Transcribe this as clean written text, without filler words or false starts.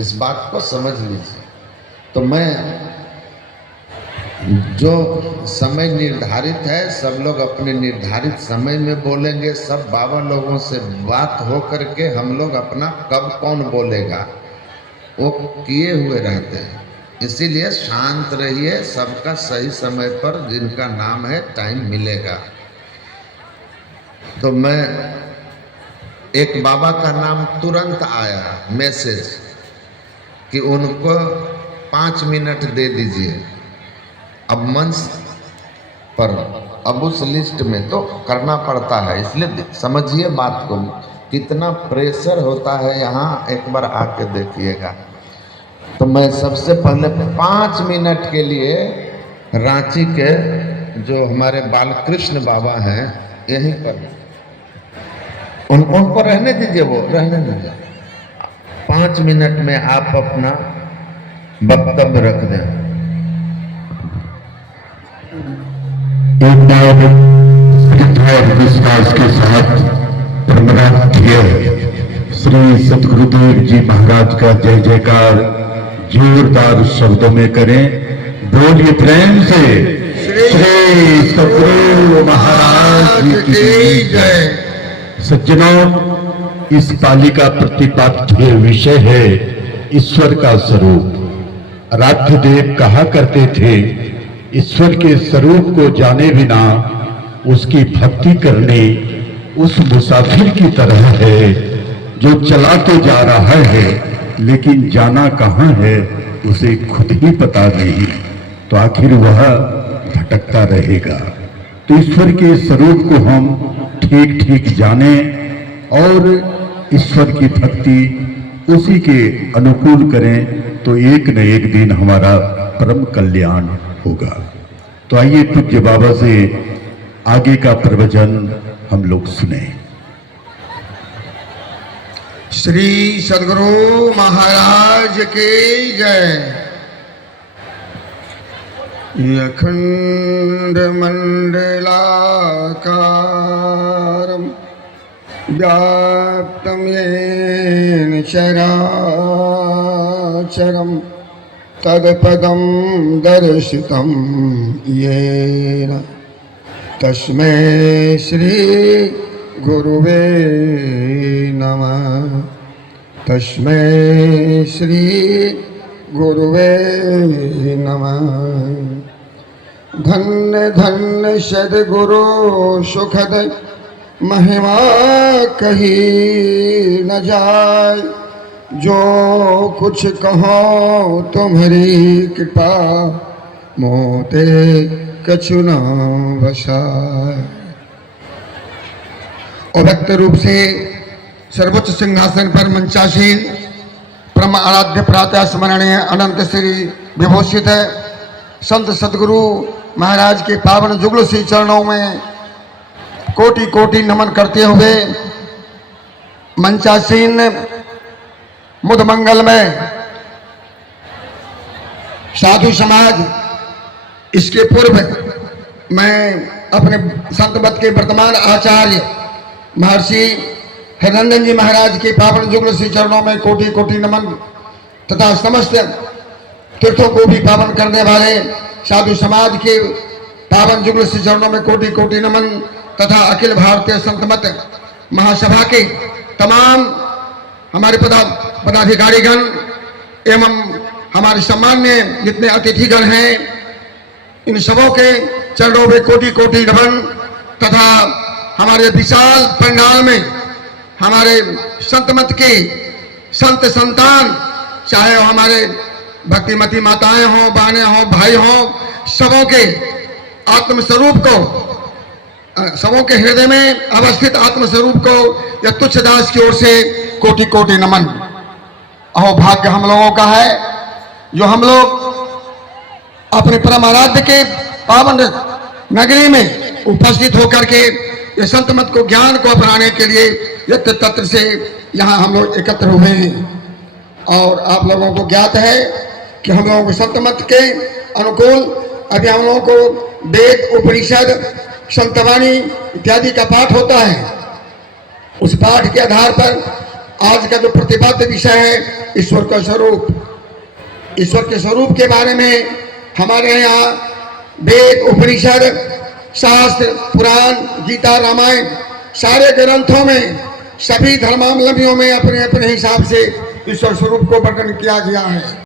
इस बात को समझ लीजिए। तो मैं जो समय निर्धारित है सब लोग अपने निर्धारित समय में बोलेंगे। सब बाबा लोगों से बात हो करके हम लोग अपना कब कौन बोलेगा वो किए हुए रहते हैं। इसीलिए शांत रहिए, सबका सही समय पर जिनका नाम है टाइम मिलेगा। तो मैं एक बाबा का नाम तुरंत आया मैसेज कि उनको 5 मिनट दे दीजिए। अब मंच पर अब उस लिस्ट में तो करना पड़ता है, इसलिए समझिए बात को, कितना प्रेशर होता है यहाँ, एक बार आके देखिएगा। तो मैं सबसे पहले 5 मिनट के लिए रांची के जो हमारे बालकृष्ण बाबा हैं यहीं पर, उनको रहने दीजिए, वो रहने दीजिए। 5 मिनट में आप अपना वक्तव्य रख दें। एक बार और विश्वास के साथ प्रणाम किए श्री सतगुरुदेव जी महाराज का जय जयकार जोरदार शब्दों में करें। बोलिए प्रेम से श्री सतगुरु महाराज की जय। सज्जनों, इस पाली का प्रतिपाद्य विषय है ईश्वर का स्वरूप। आराध्य देव कहा करते थे, ईश्वर के स्वरूप को जाने बिना उसकी भक्ति करने उस मुसाफिर की तरह है जो चला तो जा रहा है लेकिन जाना कहाँ है उसे खुद ही पता नहीं, तो आखिर वह भटकता रहेगा। तो ईश्वर के स्वरूप को हम ठीक ठीक जाने और ईश्वर की भक्ति उसी के अनुकूल करें तो एक न एक दिन हमारा परम कल्याण होगा। तो आइए पूज्य बाबा से आगे का प्रवचन हम लोग सुने। श्री सद्गुरु महाराज की जय। अखंड मंडलाकारं व्याप्तं येन चराचरं तत्पदं दर्शितं येन तस्मै श्री गुरुवे नमः। तस्मै श्री गुरुवे नमः। धन्य धन्य सद्गुरु सुखद महिमा कही न जाय, जो कुछ कहो तुम्हारी कृपा मोते कछु न बसाय। अव्यक्त रूप से सर्वोच्च सिंहासन पर मंचासीन परम आराध्य प्रातः स्मरणीय अनंत श्री विभूषित संत सद्गुरु महाराज के पावन जुगल श्री चरणों में कोटि कोटि नमन करते हुए मंचासीन मुद मंगल में साधु समाज, इसके पूर्व मैं अपने संतमत के वर्तमान आचार्य महर्षि हरिनंदन जी महाराज के पावन जुगल श्री चरणों में कोटि कोटि नमन तथा समस्त तीर्थों को भी पावन करने वाले साधु समाज के पावन जुगल श्री चरणों में कोटि कोटि नमन तथा अखिल भारतीय संतमत महासभा के तमाम हमारे पदाधिकारीगण एवं हमारे सम्मान्य जितने अतिथिगण हैं, इन सबों के चरणों में कोटि कोटि नमन तथा हमारे विशाल पंडाल में हमारे संतमत के संत संतान, चाहे वो हमारे भक्तिमती माताएं हों, बहनें हों, भाई हों, सबों के आत्मस्वरूप को, सबों के हृदय में अवस्थित आत्मस्वरूप को या तुच्छ दास की ओर से कोटि कोटि नमन। अहो भाग्य हम लोगों का है जो हम लोग अपने परम आराध्य के पावन नगरी में उपस्थित होकर के ये संत मत को, ज्ञान को अपनाने के लिए यत्र तत्र से यहाँ हम लोग एकत्र हुए हैं। और आप लोगों को ज्ञात है कि हम लोगों को संत मत के अनुकूल अभी हम लोगों को वेद, उपनिषद, संतवाणी इत्यादि का पाठ होता है। उस पाठ के आधार पर आज का जो प्रतिपाद्य विषय है ईश्वर का स्वरूप। ईश्वर के स्वरूप के बारे में हमारे यहाँ वेद, उपनिषद, शास्त्र, पुराण, गीता, रामायण सारे ग्रंथों में सभी धर्मावलंबियों में अपने अपने हिसाब से ईश्वर स्वरूप को वर्णन किया गया है।